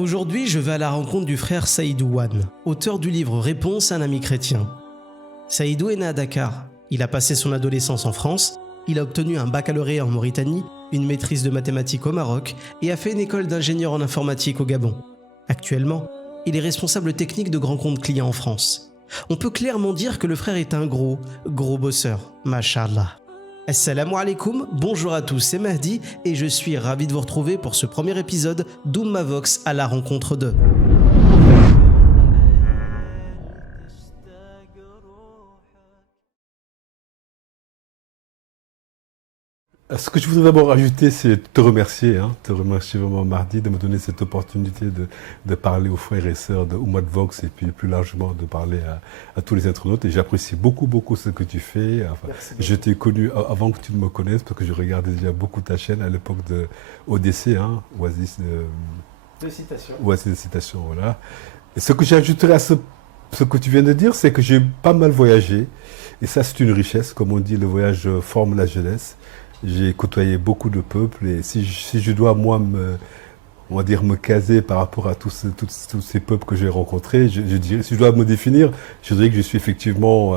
Aujourd'hui, je vais à la rencontre du frère Saïdou Wane, auteur du livre Réponse à un ami chrétien. Saïdou est né à Dakar. Il a passé son adolescence en France, il a obtenu un baccalauréat en Mauritanie, une maîtrise de mathématiques au Maroc et a fait une école d'ingénieur en informatique au Gabon. Actuellement, il est responsable technique de grands comptes clients en France. On peut clairement dire que le frère est un gros bosseur. Mashallah. Assalamu alaikum, bonjour à tous, c'est Mahdi et je suis ravi de vous retrouver pour ce premier épisode d'Oumma Vox à la rencontre de... Ce que je voudrais d'abord ajouter, c'est te remercier vraiment Mahdi de me donner cette opportunité de parler aux frères et sœurs de Oumma Vox et puis plus largement de parler à tous les internautes. Et j'apprécie beaucoup ce que tu fais. Enfin, je t'ai connu avant que tu ne me connaisses parce que je regardais déjà beaucoup ta chaîne à l'époque de ODC, Oasis de citation, voilà. Et ce que j'ajouterais à ce que tu viens de dire, c'est que j'ai pas mal voyagé. Et ça, c'est une richesse. Comme on dit, le voyage forme la jeunesse. J'ai côtoyé beaucoup de peuples et si je dois moi me caser par rapport à tous ces peuples que j'ai rencontrés, je dirais, si je dois me définir, je dirais que je suis effectivement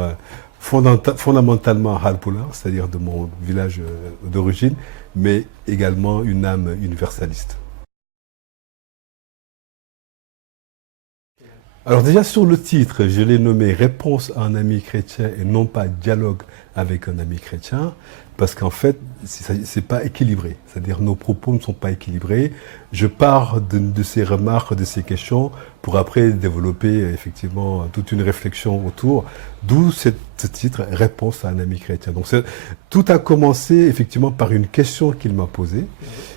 fondamentalement Halpoula, c'est-à-dire de mon village d'origine, mais également une âme universaliste. Alors déjà sur le titre, je l'ai nommé Réponse à un ami chrétien et non pas Dialogue avec un ami chrétien, parce qu'en fait, c'est pas équilibré. C'est-à-dire nos propos ne sont pas équilibrés. Je pars de ces remarques, de ces questions, pour après développer effectivement toute une réflexion autour, d'où ce titre, Réponse à un ami chrétien. Donc tout a commencé effectivement par une question qu'il m'a posée.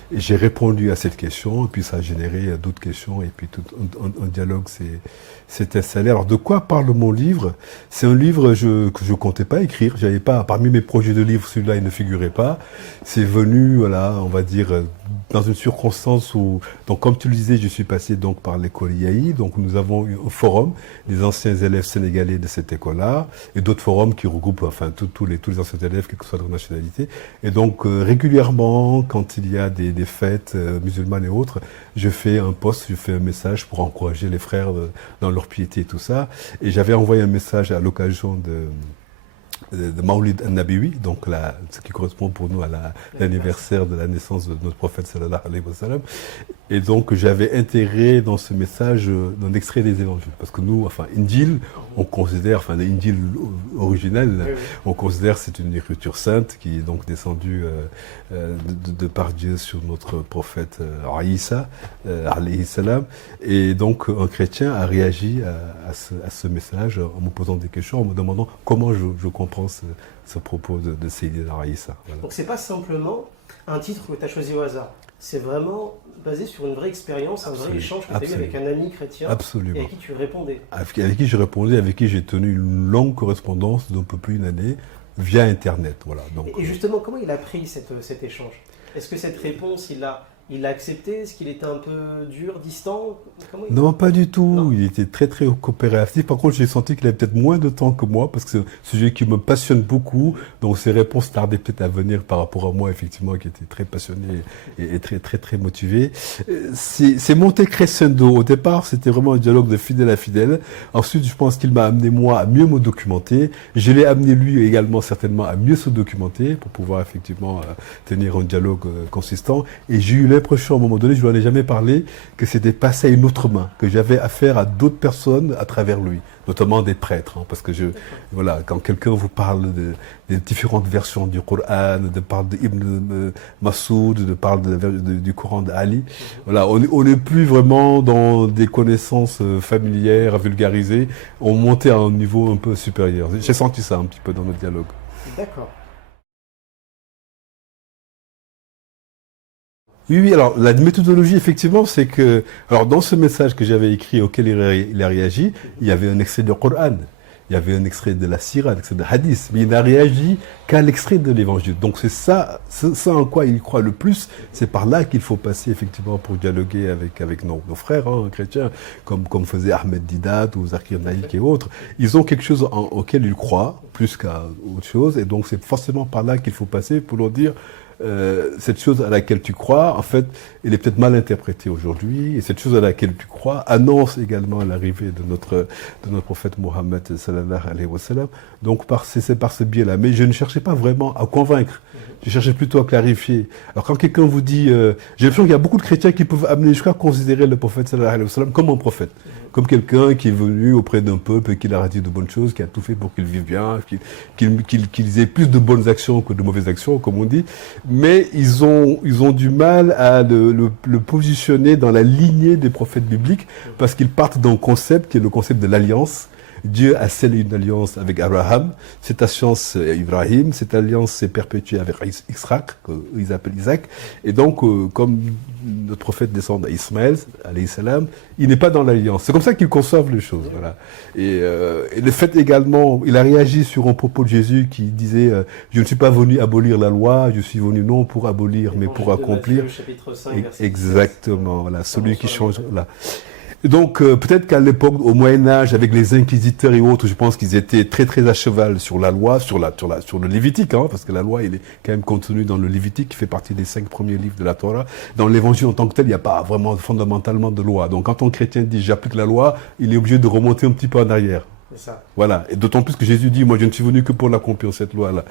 Et j'ai répondu à cette question, et puis ça a généré d'autres questions, et puis tout un dialogue s'est installé. Alors de quoi parle mon livre? C'est un livre que je comptais pas écrire. J'avais pas, parmi mes projets de livre, celui-là il ne figurait pas. C'est venu, voilà, on va dire, dans une circonstance où, donc comme tu le disais, je suis passé donc par l'école IAI, donc nous avons eu un forum des anciens élèves sénégalais de cette école-là, et d'autres forums qui regroupent, enfin tous les anciens élèves, quelle que soit leur nationalité. Et donc régulièrement, quand il y a des fêtes musulmanes et autres, je fais un post, je fais un message pour encourager les frères dans leur piété et tout ça. Et j'avais envoyé un message à l'occasion de Maulid al-Nabiwi, donc ce qui correspond pour nous à l'anniversaire de la naissance de notre prophète sallallahu alayhi wa sallam. Et donc j'avais intégré dans ce message un extrait des évangiles. Parce que nous, enfin, Injil, on considère, enfin l'Injil originel, on considère c'est une écriture sainte qui est donc descendue de par Dieu sur notre prophète Isa, alayhi salam. Et donc un chrétien a réagi à ce message en me posant des questions, en me demandant comment je comprends ce propos de Sayyidina Isa. Voilà. Donc c'est pas simplement un titre que tu as choisi au hasard. C'est vraiment basé sur une vraie expérience, un vrai échange que tu as eu avec un ami chrétien. Absolument. Et à qui tu répondais. Avec qui je répondais, avec qui j'ai tenu une longue correspondance d'un peu plus d'une année via Internet. Voilà. Donc, et justement, comment il a pris cet échange? Est-ce que cette réponse, il l'a accepté? Est-ce qu'il était un peu dur, distant? Non, pas du tout. Non. Il était très coopératif. Par contre, j'ai senti qu'il avait peut-être moins de temps que moi parce que c'est un sujet qui me passionne beaucoup. Donc ses réponses tardaient peut-être à venir par rapport à moi, effectivement, qui était très passionné et très motivé. C'est monté crescendo. Au départ, c'était vraiment un dialogue de fidèle à fidèle. Ensuite, je pense qu'il m'a amené moi à mieux me documenter. Je l'ai amené lui également certainement à mieux se documenter pour pouvoir effectivement tenir un dialogue consistant. Et j'ai eu l'impression à un moment donné, je ne lui en ai jamais parlé, que c'était passé à une autre main, que j'avais affaire à d'autres personnes à travers lui, notamment des prêtres, parce que voilà, quand quelqu'un vous parle des différentes versions du Coran, parle d'Ibn Massoud, parle du Coran d'Ali, voilà, on n'est plus vraiment dans des connaissances familières, vulgarisées, on montait à un niveau un peu supérieur. J'ai senti ça un petit peu dans notre dialogue. D'accord. Oui, alors la méthodologie, effectivement, c'est que, alors dans ce message que j'avais écrit auquel il a réagi, il y avait un extrait du Coran, il y avait un extrait de la Sira, un extrait de Hadith, mais il n'a réagi qu'à l'extrait de l'Évangile. Donc c'est ça en quoi il croit le plus, c'est par là qu'il faut passer effectivement pour dialoguer avec nos frères chrétiens, comme faisait Ahmed Didat ou Zakir Naïk et autres. Ils ont quelque chose auquel ils croient, plus qu'à autre chose, et donc c'est forcément par là qu'il faut passer pour leur dire cette chose à laquelle tu crois, en fait, elle est peut-être mal interprétée aujourd'hui. Et cette chose à laquelle tu crois annonce également l'arrivée de notre prophète Mohammed sallallahu alayhi wa sallam. Donc c'est par ce biais-là. Mais je ne cherchais pas vraiment à convaincre. Je cherchais plutôt à clarifier. Alors quand quelqu'un vous dit, j'ai l'impression qu'il y a beaucoup de chrétiens qui peuvent amener jusqu'à considérer le prophète sallallahu alayhi wa sallam comme un prophète. Comme quelqu'un qui est venu auprès d'un peuple et qui leur a dit de bonnes choses, qui a tout fait pour qu'ils vivent bien, qu'ils aient plus de bonnes actions que de mauvaises actions, comme on dit. Mais ils ont du mal à le positionner dans la lignée des prophètes bibliques parce qu'ils partent d'un concept qui est le concept de l'alliance. Dieu a scellé une alliance avec Abraham, cette alliance Ibrahim, cette alliance s'est perpétuée avec Israël, qu'ils appellent Isaac. Et donc, comme notre prophète descend d'Ismaël, alayhi salam, il n'est pas dans l'alliance. C'est comme ça qu'ils conçoivent les choses. Voilà. Et le fait également, il a réagi sur un propos de Jésus qui disait je ne suis pas venu abolir la loi, je suis venu non pour abolir, mais pour accomplir. Matthieu, chapitre 5, Exactement, voilà, celui qui change. Là. Donc peut-être qu'à l'époque, au Moyen-Âge, avec les inquisiteurs et autres, je pense qu'ils étaient très très à cheval sur la loi, sur le Lévitique, hein, parce que la loi, il est quand même contenue dans le Lévitique, qui fait partie des 5 premiers livres de la Torah. Dans l'Évangile en tant que tel, il n'y a pas vraiment fondamentalement de loi. Donc quand un chrétien dit j'applique la loi, il est obligé de remonter un petit peu en arrière. C'est ça. Voilà. Et d'autant plus que Jésus dit, moi je ne suis venu que pour l'accomplir cette loi-là.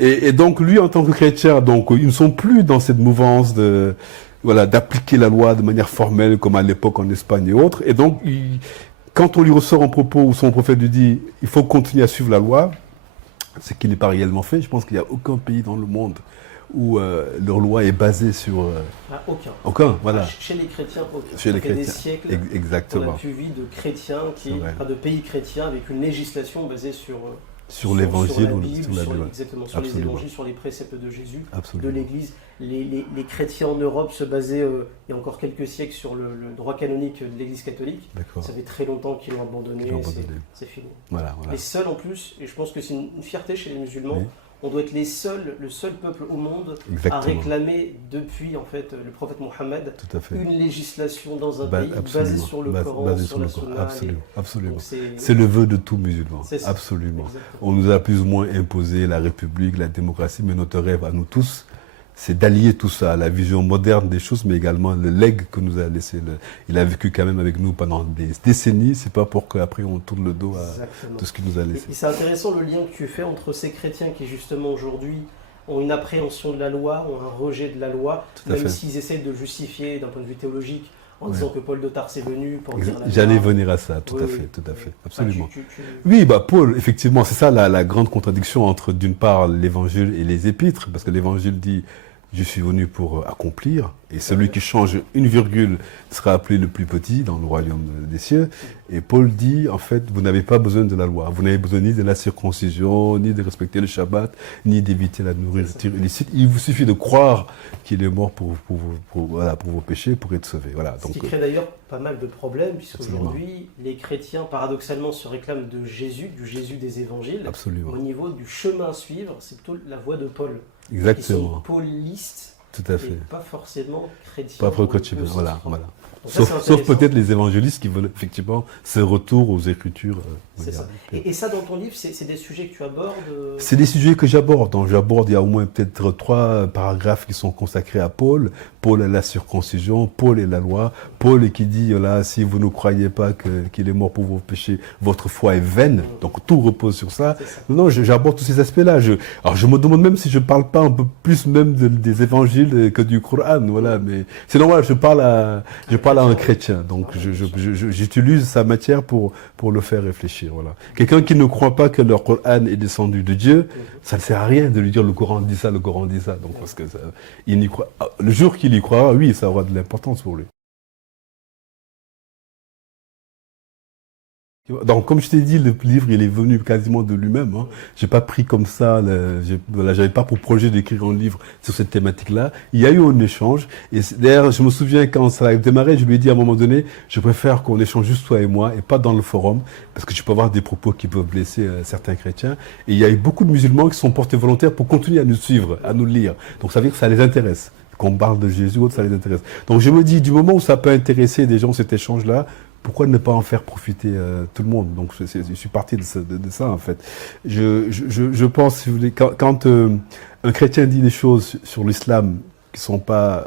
Et donc lui, en tant que chrétien, donc ils ne sont plus dans cette mouvance d'appliquer la loi de manière formelle comme à l'époque en Espagne et autres. Et donc, quand on lui ressort un propos où son prophète lui dit il faut continuer à suivre la loi, ce qui n'est pas réellement fait, je pense qu'il n'y a aucun pays dans le monde où leur loi est basée sur... Aucun, voilà. Chez les chrétiens, aucun. Chez les chrétiens. Des siècles, exactement. on a pu vivre de chrétiens, de pays chrétiens avec une législation basée sur l'évangile ou sur la Bible, exactement, sur les évangiles, sur les préceptes de Jésus, de l'Église. Les chrétiens en Europe se basaient, il y a encore quelques siècles, sur le droit canonique de l'Église catholique. Ça fait très longtemps qu'ils l'ont abandonné, c'est fini. Voilà. Les seuls en plus, et je pense que c'est une fierté chez les musulmans, on doit être le seul peuple au monde à réclamer depuis en fait le prophète Mohammed une législation dans un pays basée sur le Coran, sur la Sunna. Absolument. C'est le vœu de tout musulman. Absolument. Exactement. On nous a plus ou moins imposé la République, la démocratie, mais notre rêve à nous tous, c'est d'allier tout ça, la vision moderne des choses, mais également le legs que nous a laissé. Il a vécu quand même avec nous pendant des décennies, c'est pas pour qu'après on tourne le dos à tout ce qu'il nous a laissé. Et c'est intéressant le lien que tu fais entre ces chrétiens qui justement aujourd'hui ont une appréhension de la loi, ont un rejet de la loi, même s'ils essaient de justifier d'un point de vue théologique en disant que Paul de Tarse est venu pour dire la loi. J'allais venir à ça, tout à fait, absolument. Oui, Paul, effectivement, c'est ça la grande contradiction entre d'une part l'évangile et les épîtres, parce que l'évangile dit je suis venu pour accomplir, et celui qui change une virgule sera appelé le plus petit dans le royaume des cieux. Et Paul dit, en fait, vous n'avez pas besoin de la loi, vous n'avez besoin ni de la circoncision, ni de respecter le Shabbat, ni d'éviter la nourriture illicite. Il vous suffit de croire qu'il est mort pour vos péchés, pour être sauvé. Voilà. Ce qui crée d'ailleurs pas mal de problèmes, puisqu'aujourd'hui, les chrétiens, paradoxalement, se réclament de Jésus, du Jésus des évangiles. Absolument. Au niveau du chemin à suivre, c'est plutôt la voie de Paul. Exactement. Ils sont paulistes, tout à fait. et pas forcément chrétiens. Pas chrétiens, voilà. Sauf peut-être les évangélistes qui veulent effectivement ce retour aux Écritures. C'est ça. Et ça, dans ton livre, c'est des sujets que tu abordes C'est des sujets que j'aborde. Donc, il y a au moins peut-être 3 paragraphes qui sont consacrés à Paul. Paul et la circoncision, Paul et la loi. Paul qui dit, là, si vous ne croyez pas qu'il est mort pour vos péchés, votre foi est vaine. Donc, tout repose sur ça. Non, j'aborde tous ces aspects-là. Alors, je me demande même si je ne parle pas un peu plus même des évangiles que du Coran. Voilà. Mais c'est normal, je parle à un chrétien. Donc, j'utilise sa matière pour le faire réfléchir. Voilà. Quelqu'un qui ne croit pas que le Coran est descendu de Dieu, ça ne sert à rien de lui dire le Coran dit ça, le Coran dit ça. Donc, parce que il n'y croit. Le jour qu'il y croira, oui, ça aura de l'importance pour lui. Donc, comme je t'ai dit, le livre, il est venu quasiment de lui-même. Hein. J'ai pas pris comme ça, j'avais pas pour projet d'écrire un livre sur cette thématique-là. Il y a eu un échange. Et d'ailleurs, je me souviens quand ça a démarré, je lui ai dit à un moment donné, je préfère qu'on échange juste toi et moi, et pas dans le forum, parce que tu peux avoir des propos qui peuvent blesser certains chrétiens. Et il y a eu beaucoup de musulmans qui sont portés volontaires pour continuer à nous suivre, à nous lire. Donc, ça veut dire que ça les intéresse. Qu'on parle de Jésus, autre, ça les intéresse. Donc je me dis, du moment où ça peut intéresser des gens cet échange-là, pourquoi ne pas en faire profiter tout le monde? Donc je suis parti de ça en fait. Je pense, si vous voulez, quand un chrétien dit des choses sur l'islam qui sont pas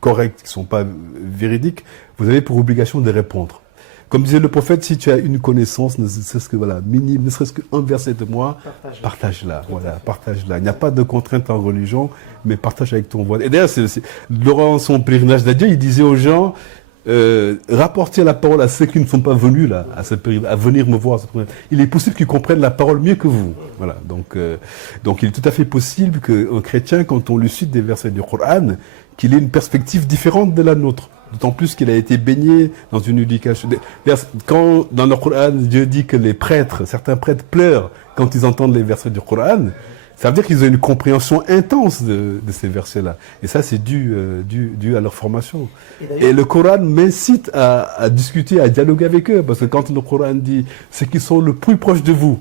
correctes, qui sont pas véridiques, vous avez pour obligation de répondre. Comme disait le prophète, si tu as une connaissance, ne serait-ce que minime, ne serait-ce qu'un verset de moi, partage-la. Voilà, partage-la. Il n'y a pas de contrainte en religion, mais partage avec ton voisin. Et d'ailleurs, Laurent, son pèlerinage d'adieu, il disait aux gens, rapportez la parole à ceux qui ne sont pas venus là, à venir me voir. Il est possible qu'ils comprennent la parole mieux que vous. Voilà. Donc il est tout à fait possible qu'un chrétien, quand on lui cite des versets du Coran, qu'il ait une perspective différente de la nôtre. D'autant plus qu'il a été baigné dans une éducation. Quand dans le Coran, Dieu dit que certains prêtres pleurent quand ils entendent les versets du Coran, ça veut dire qu'ils ont une compréhension intense de ces versets-là. Et ça, c'est dû à leur formation. Et le Coran m'incite à discuter, à dialoguer avec eux. Parce que quand le Coran dit ceux qui sont le plus proches de vous,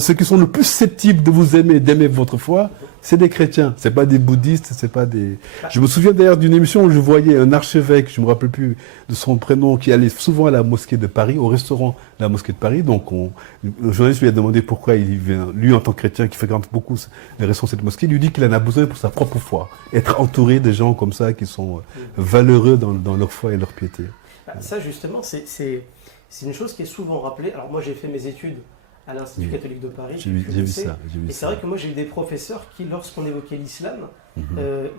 ceux qui sont le plus susceptibles de vous aimer, d'aimer votre foi, c'est des chrétiens. C'est pas des bouddhistes, c'est pas des... Je me souviens d'ailleurs d'une émission où je voyais un archevêque, je me rappelle plus de son prénom, qui allait souvent à la mosquée de Paris, au restaurant de la mosquée de Paris. Donc, le journaliste lui a demandé pourquoi il vient, lui en tant que chrétien qui fréquente beaucoup les restaurants de cette mosquée, il lui dit qu'il en a besoin pour sa propre foi. Être entouré de gens comme ça qui sont valeureux dans leur foi et leur piété. Ça, justement, c'est une chose qui est souvent rappelée. Alors, moi, j'ai fait mes études à l'Institut catholique de Paris. J'ai vu ça. Et c'est vrai que moi j'ai eu des professeurs qui, lorsqu'on évoquait l'islam,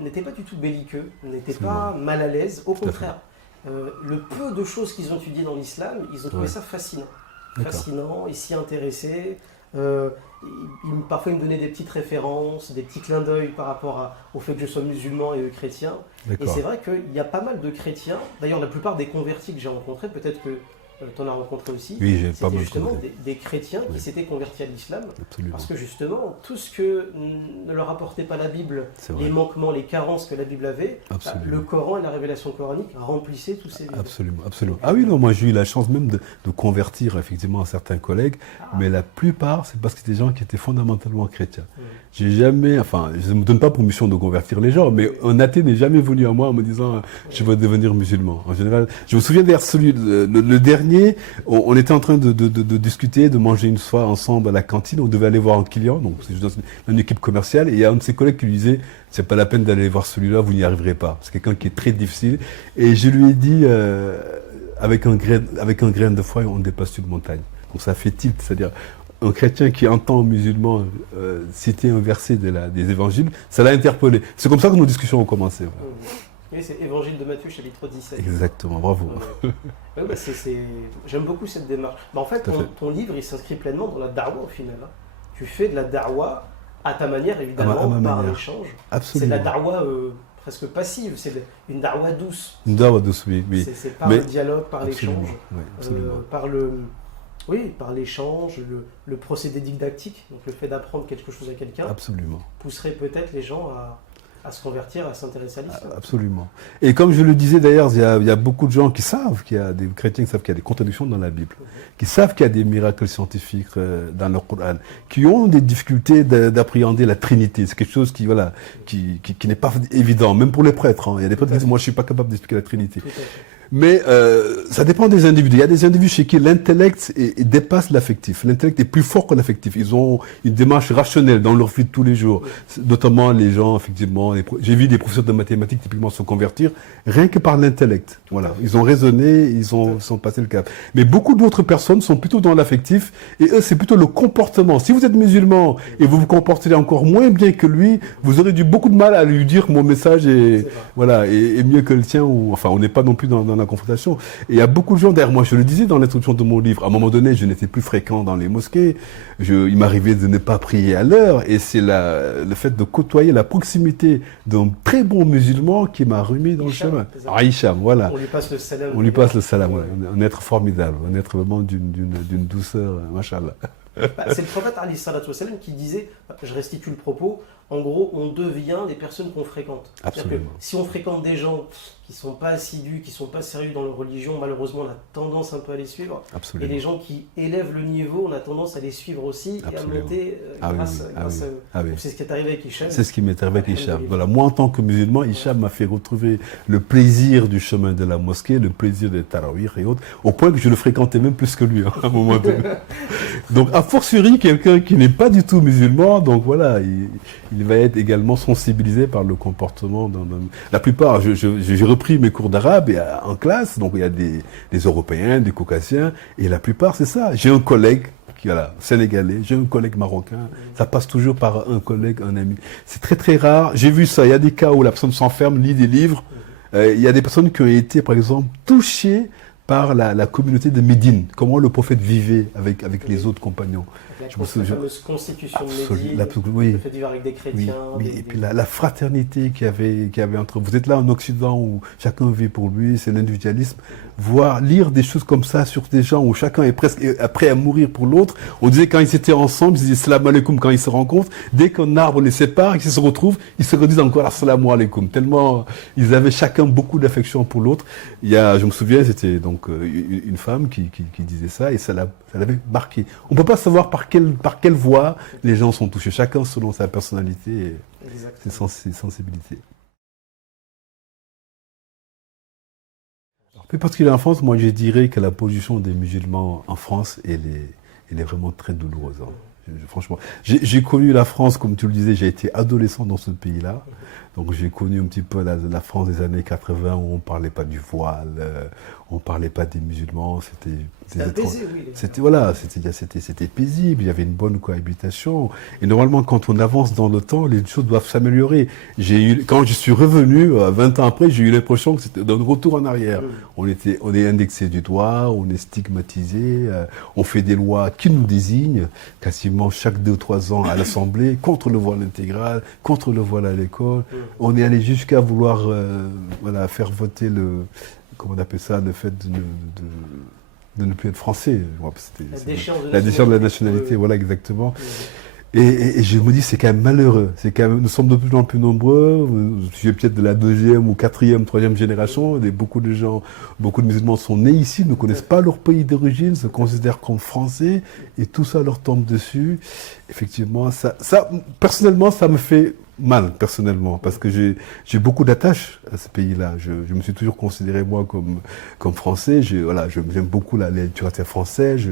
n'étaient pas du tout belliqueux, n'étaient pas mal à l'aise, au contraire. Le peu de choses qu'ils ont étudiées dans l'islam, ils ont trouvé ça fascinant. Fascinant, ils s'y intéressaient. Parfois ils me donnaient des petites références, des petits clins d'œil par rapport au fait que je sois musulman et eux chrétiens. Et c'est vrai qu'il y a pas mal de chrétiens, d'ailleurs la plupart des convertis que j'ai rencontrés, peut-être que tu en as rencontré aussi, c'était justement des chrétiens qui s'étaient convertis à l'islam, parce que justement, tout ce que ne leur apportait pas la Bible, les manquements, les carences que la Bible avait, le Coran et la révélation coranique remplissaient tous ces vides. Absolument. Ah oui, non, moi j'ai eu la chance même de convertir effectivement certains collègues, mais la plupart, c'est parce que c'était des gens qui étaient fondamentalement chrétiens. J'ai jamais, je ne me donne pas pour mission de convertir les gens, mais un athée n'est jamais venu à moi en me disant je veux devenir musulman. En général, je me souviens d'ailleurs le dernier, on était en train de discuter, de manger une fois ensemble à la cantine, on devait aller voir un client, donc c'est dans une équipe commerciale, et il y a un de ses collègues qui lui disait c'est pas la peine d'aller voir celui-là, vous n'y arriverez pas. C'est quelqu'un qui est très difficile. Et je lui ai dit avec un grain de foi, on dépasse une montagne. Donc ça fait tilt, c'est-à-dire un chrétien qui entend un musulman citer un verset des évangiles, ça l'a interpellé. C'est comme ça que nos discussions ont commencé. Voilà. Oui, c'est Évangile de Matthieu, chapitre 17. Exactement, bravo. J'aime beaucoup cette démarche. En fait, ton livre, il s'inscrit pleinement dans la darwa au final. Tu fais de la darwa à ta manière, évidemment, par l'échange. C'est de la darwa presque passive, c'est une darwa douce. Une darwa douce, oui. C'est par le dialogue, par l'échange, Oui, par l'échange, le procédé didactique, donc le fait d'apprendre quelque chose à quelqu'un, pousserait peut-être les gens à se convertir, à s'intéresser à l'islam. Absolument. Et comme je le disais d'ailleurs, il y a beaucoup de gens qui savent qu'il y a des chrétiens qui savent qu'il y a des contradictions dans la Bible, qui savent qu'il y a des miracles scientifiques dans le Coran, qui ont des difficultés d'appréhender la Trinité. C'est quelque chose qui n'est pas évident, même pour les prêtres. Il y a des prêtres qui disent, moi je suis pas capable d'expliquer la Trinité. Mais ça dépend des individus. Il y a des individus chez qui l'intellect dépasse l'affectif. L'intellect est plus fort que l'affectif. Ils ont une démarche rationnelle dans leur vie de tous les jours. Notamment les gens, effectivement, j'ai vu des professeurs de mathématiques typiquement se convertir rien que par l'intellect. Voilà, ils ont raisonné, ils sont passé le cap. Mais beaucoup d'autres personnes sont plutôt dans l'affectif et eux, c'est plutôt le comportement. Si vous êtes musulman et vous vous comportez encore moins bien que lui, vous aurez beaucoup de mal à lui dire mon message est mieux que le tien, ou enfin on n'est pas non plus dans la confrontation. Et il y a beaucoup de gens derrière moi, je le disais dans l'introduction de mon livre, à un moment donné, je n'étais plus fréquent dans les mosquées, il m'arrivait de ne pas prier à l'heure, et c'est le fait de côtoyer la proximité d'un très bon musulman qui m'a remis dans le chemin. Hicham, voilà. On lui passe le salam. On lui passe le salam, voilà. Un être formidable, un être vraiment d'une douceur, machallah. C'est le prophète Ali salatu wassalam qui disait, je restitue le propos, en gros, on devient les personnes qu'on fréquente. Absolument. Que si on fréquente des gens qui ne sont pas assidus, qui ne sont pas sérieux dans leur religion, malheureusement, on a tendance un peu à les suivre. Absolument. Et les gens qui élèvent le niveau, on a tendance à les suivre aussi Absolument. et à monter grâce à eux. Oui. C'est ce qui est arrivé avec Hicham. C'est ce qui m'est arrivé avec Hicham. Voilà, moi, en tant que musulman, Hicham m'a fait retrouver le plaisir du chemin de la mosquée, le plaisir des tarawih et autres, au point que je le fréquentais même plus que lui, à un moment donné. Donc, a fortiori, quelqu'un qui n'est pas du tout musulman, donc voilà, il va être également sensibilisé par le comportement. La plupart, j'ai repris mes cours d'arabe en classe, donc il y a des Européens, des Caucasiens, et la plupart, c'est ça. J'ai un collègue voilà, sénégalais, j'ai un collègue marocain, ça passe toujours par un collègue, un ami. C'est très très rare. J'ai vu ça, il y a des cas où la personne s'enferme, lit des livres. Il y a des personnes qui ont été, par exemple, touchées par la communauté de Médine, comment le prophète vivait avec les autres compagnons. Je pense que la fameuse constitution de Médine, oui, le fait de vivre avec des chrétiens. Oui. Et puis la fraternité qu'il y avait entre vous. Êtes là en Occident où chacun vit pour lui, c'est l'individualisme. Lire des choses comme ça sur des gens où chacun est presque prêt à mourir pour l'autre. On disait quand ils étaient ensemble, ils disaient salam alaikum quand ils se rencontrent. Dès qu'un arbre les sépare et qu'ils se retrouvent, ils se redisent encore assalamu alaikum. Tellement ils avaient chacun beaucoup d'affection pour l'autre. Je me souviens, c'était donc une femme qui disait ça et ça l'avait marqué. On peut pas savoir par quelle voie les gens sont touchés. Chacun selon sa personnalité et ses sensibilités. Plus particulièrement en France, moi je dirais que la position des musulmans en France, elle est vraiment très douloureuse. Hein. Franchement, j'ai connu la France, comme tu le disais, j'ai été adolescent dans ce pays-là. Donc j'ai connu un petit peu la France des années 80 où on ne parlait pas du voile, on ne parlait pas des musulmans, c'était paisible, il y avait une bonne cohabitation. Et normalement, quand on avance dans le temps, les choses doivent s'améliorer. Quand je suis revenu, 20 ans après, j'ai eu l'impression que c'était un retour en arrière. On est indexé du doigt, on est stigmatisé, on fait des lois qui nous désignent, quasiment chaque 2 ou 3 ans à l'Assemblée, contre le voile intégral, contre le voile à l'école. On est allé jusqu'à vouloir faire voter comment on appelle ça, le fait de ne plus être français. La déchéance de la nationalité, voilà exactement. Et je me dis, c'est quand même malheureux. Nous sommes de plus en plus nombreux. Je suis peut-être de la 2e ou 4e, 3e génération. Beaucoup de musulmans sont nés ici, ne connaissent pas leur pays d'origine, se considèrent comme français, et tout ça leur tombe dessus. Effectivement, ça personnellement, ça me fait mal, personnellement, parce que j'ai beaucoup d'attaches à ce pays-là. Je me suis toujours considéré, moi, comme français. J'aime beaucoup la littérature française.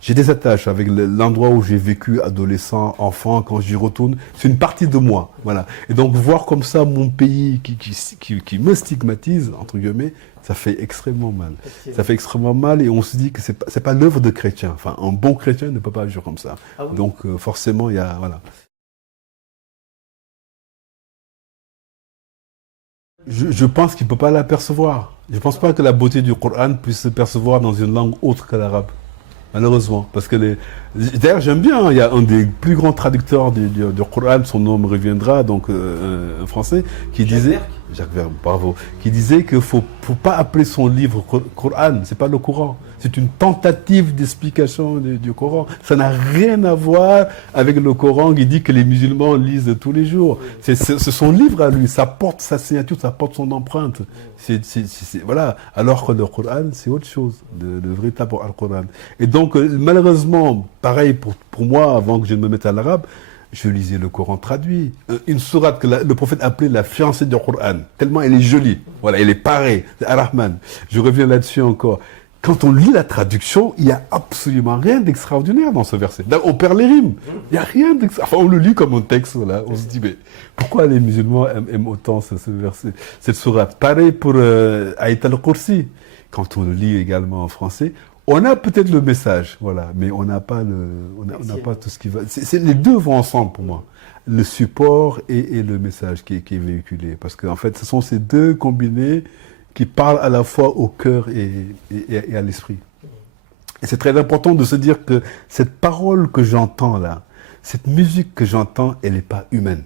J'ai des attaches avec l'endroit où j'ai vécu, adolescent, enfant. Quand j'y retourne, c'est une partie de moi. Voilà. Et donc, voir comme ça mon pays qui me stigmatise, entre guillemets, ça fait extrêmement mal. Ça fait extrêmement mal et on se dit que c'est pas l'œuvre de chrétien. Enfin, un bon chrétien ne peut pas agir comme ça. Ah oui. Donc, forcément, il y a, voilà. Je pense qu'il ne peut pas l'apercevoir. Je ne pense pas que la beauté du Coran puisse se percevoir dans une langue autre que l'arabe. Malheureusement. Parce que d'ailleurs, j'aime bien, il y a un des plus grands traducteurs du Coran, son nom me reviendra, donc un français, qui disait... Jacques Verbe, bravo. Qui disait qu'il ne faut pas appeler son livre Coran, c'est pas le Coran. C'est une tentative d'explication du Coran. Ça n'a rien à voir avec le Coran qui dit que les musulmans lisent tous les jours. C'est son livre à lui, ça porte sa signature, ça porte son empreinte. Voilà. Alors que le Coran, c'est autre chose, le véritable Coran. Et donc, malheureusement, pareil pour moi, avant que je ne me mette à l'arabe, je lisais le Coran traduit. Une sourate que le prophète appelait la fiancée du Coran. Tellement elle est jolie. Voilà, elle est parée. C'est Ar-Rahman. Je reviens là-dessus encore. Quand on lit la traduction, il n'y a absolument rien d'extraordinaire dans ce verset. On perd les rimes. Il n'y a rien d'extraordinaire. Enfin, on le lit comme un texte, voilà. On se dit, mais pourquoi les musulmans aiment autant ce verset, cette sourate? Pareil pour Ayat al-Kursi. Quand on le lit également en français, on a peut-être le message, voilà, mais on n'a pas pas tout ce qui va. Les deux vont ensemble pour moi, le support et le message qui est véhiculé, parce qu'en fait, ce sont ces deux combinés qui parlent à la fois au cœur et à l'esprit. Et c'est très important de se dire que cette parole que j'entends là, cette musique que j'entends, elle n'est pas humaine.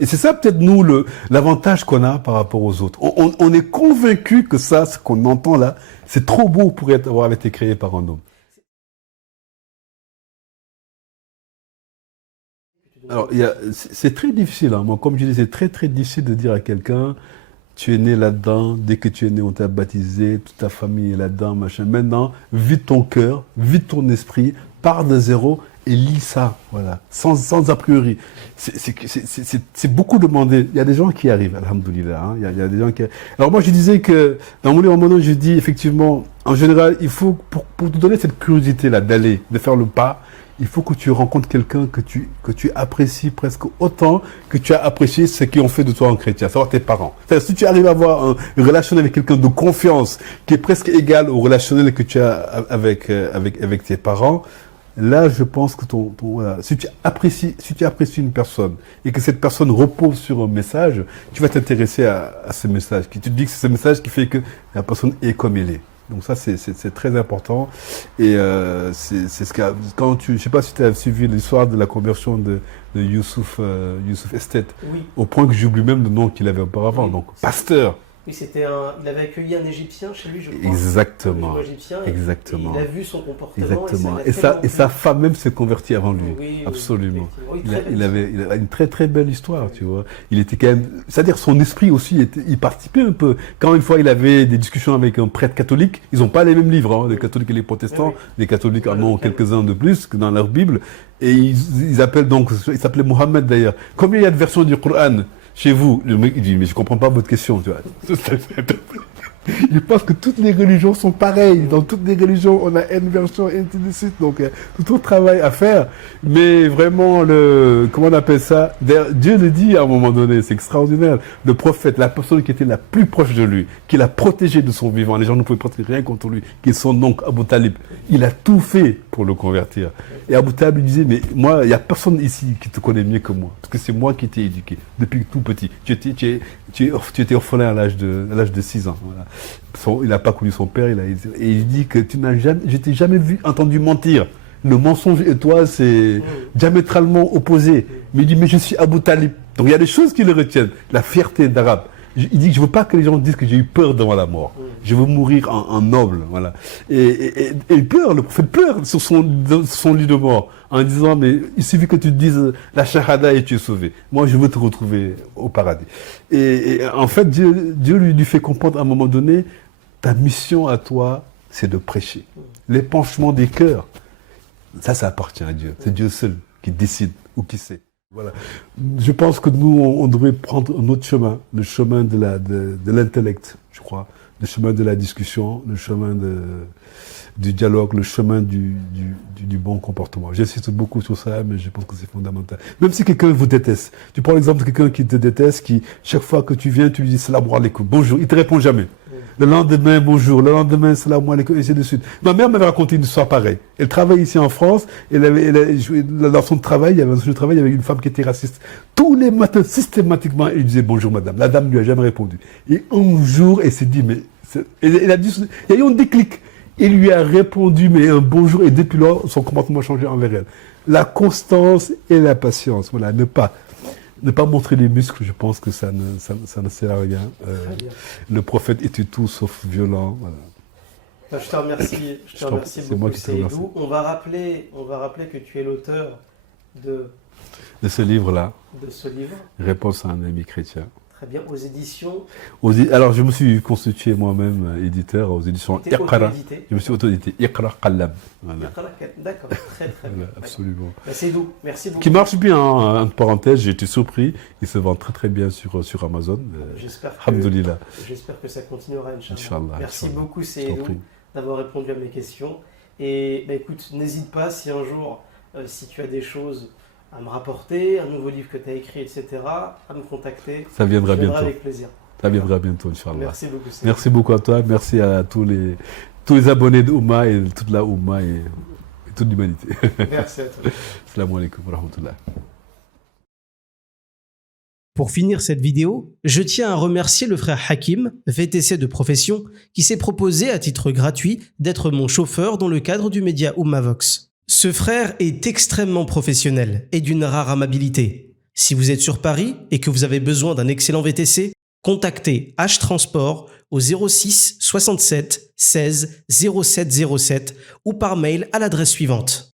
Et c'est ça peut-être nous l'avantage qu'on a par rapport aux autres. On est convaincu que ça, ce qu'on entend là, c'est trop beau pour avoir été créé par un homme. Tu Alors, c'est très difficile. Hein. Moi, comme je dis, c'est très, très difficile de dire à quelqu'un, tu es né là-dedans, dès que tu es né, on t'a baptisé, toute ta famille est là-dedans, machin. Maintenant, vide ton cœur, vide ton esprit, pars de zéro et lis ça, voilà, sans a priori. C'est beaucoup demandé. Il y a des gens qui arrivent, alhamdoulilah. Hein. Il y a des gens qui... Alors moi, je disais que, dans mon livre, maintenant, je dis, effectivement, en général, il faut, pour te donner cette curiosité-là, d'aller, de faire le pas, il faut que tu rencontres quelqu'un que tu apprécies presque autant que tu as apprécié ce qu'ils ont fait de toi en chrétien, savoir tes parents. C'est-à-dire, si tu arrives à avoir un relationnel avec quelqu'un de confiance qui est presque égal au relationnel que tu as avec tes parents, là, je pense que voilà, si tu apprécies une personne et que cette personne repose sur un message, tu vas t'intéresser à ce message. Tu te dis que c'est ce message qui fait que la personne est comme elle est. Donc ça, c'est très important. Et c'est ce que je sais pas si tu as suivi l'histoire de la conversion de Youssouf Estet, oui. Au point que j'oublie même le nom qu'il avait auparavant. Oui. Donc pasteur. Oui, il avait accueilli un Égyptien chez lui, je crois. Exactement. Égyptien, Exactement. Et il a vu son comportement. Exactement. Et sa femme même s'est convertie avant lui. Oui, absolument. Oui, il avait une très très belle histoire, tu vois. Il était quand même, c'est-à-dire son esprit aussi, il participait un peu. Quand une fois il avait des discussions avec un prêtre catholique, ils n'ont pas les mêmes livres, hein, les catholiques et les protestants. Les catholiques en ont quelques-uns de plus que dans leur Bible. Et ils appellent donc, il s'appelait Mohammed d'ailleurs. Combien il y a de versions du Coran chez vous? Le mec il dit, mais je comprends pas votre question, tu vois. Je pense que toutes les religions sont pareilles. Dans toutes les religions, on a une version et ainsi de suite. Donc, tout un travail à faire. Mais vraiment, comment on appelle ça? Dieu le dit à un moment donné, c'est extraordinaire. Le prophète, la personne qui était la plus proche de lui, qui l'a protégé de son vivant, les gens ne pouvaient presque rien contre lui, qui est son oncle Abu Talib. Il a tout fait pour le convertir. Et Abu Talib lui disait, mais moi, il n'y a personne ici qui te connaît mieux que moi. Parce que c'est moi qui t'ai éduqué depuis tout petit. Tu étais orphelin à l'âge de 6 ans. Voilà. Il n'a pas connu son père, et il dit que je t'ai jamais entendu mentir. Le mensonge et toi, c'est diamétralement opposé. Mais il dit, mais je suis Abu Talib. Donc il y a des choses qui le retiennent. La fierté d'arabe. Il dit que je veux pas que les gens disent que j'ai eu peur devant la mort. Je veux mourir en noble, voilà. Et il pleure, le prophète pleure sur son lit de mort, en disant, mais il suffit que tu dises la shahada et tu es sauvé. Moi, je veux te retrouver au paradis. Et en fait, Dieu lui fait comprendre à un moment donné, ta mission à toi, c'est de prêcher. L'épanchement des cœurs, ça appartient à Dieu. C'est Dieu seul qui décide ou qui sait. Voilà. Je pense que nous, on devrait prendre un autre chemin, le chemin de l'intellect, je crois, le chemin de la discussion, le chemin du dialogue, le chemin du bon comportement. J'insiste beaucoup sur ça, mais je pense que c'est fondamental. Même si quelqu'un vous déteste, tu prends l'exemple de quelqu'un qui te déteste, qui, chaque fois que tu viens, tu lui dis salam alaikum, bonjour, il te répond jamais. Le lendemain, bonjour. Le lendemain, salam alaikum, et ainsi de suite. Ma mère m'avait raconté une histoire pareille. Elle travaille ici en France. Dans son travail, il y avait une femme qui était raciste. Tous les matins, systématiquement, elle disait bonjour madame. La dame ne lui a jamais répondu. Et un jour, elle s'est dit, mais, elle a dit, il y a eu un déclic. Il lui a répondu, mais un bonjour, et depuis lors, son comportement a changé envers elle. La constance et la patience. Voilà, ne pas montrer les muscles, je pense que ça ne sert à rien. Le prophète était tout sauf violent. Voilà. Je te remercie beaucoup, Seydou. On va rappeler que tu es l'auteur de ce livre-là. De ce livre. Réponse à un ami chrétien. Très bien, aux éditions. Alors, je me suis constitué moi-même éditeur aux éditions Iqra. Je me suis auto-édité. Iqra Qallam. Voilà. D'accord, très bien. Voilà, absolument. Seydou, merci beaucoup. Qui marche bien, hein, entre parenthèses, j'ai été surpris. Il se vend très très bien sur Amazon. J'espère que ça continuera, Inch'Allah. Merci beaucoup, Seydou, d'avoir répondu à mes questions. Et écoute, n'hésite pas si un jour, si tu as des choses à me rapporter, un nouveau livre que tu as écrit, etc., à me contacter. Ça viendra bientôt. Avec plaisir. Ça viendra bientôt, Inch'Allah. Merci beaucoup. Merci beaucoup à toi. Merci à tous les abonnés de Oumma et toute la Oumma et toute l'humanité. Merci à toi. Assalamu alaikum wa rahmatullah. Pour finir cette vidéo, je tiens à remercier le frère Hakim, VTC de profession, qui s'est proposé à titre gratuit d'être mon chauffeur dans le cadre du média Ummavox. Ce frère est extrêmement professionnel et d'une rare amabilité. Si vous êtes sur Paris et que vous avez besoin d'un excellent VTC, contactez H Transport au 06 67 16 07 07 ou par mail à l'adresse suivante.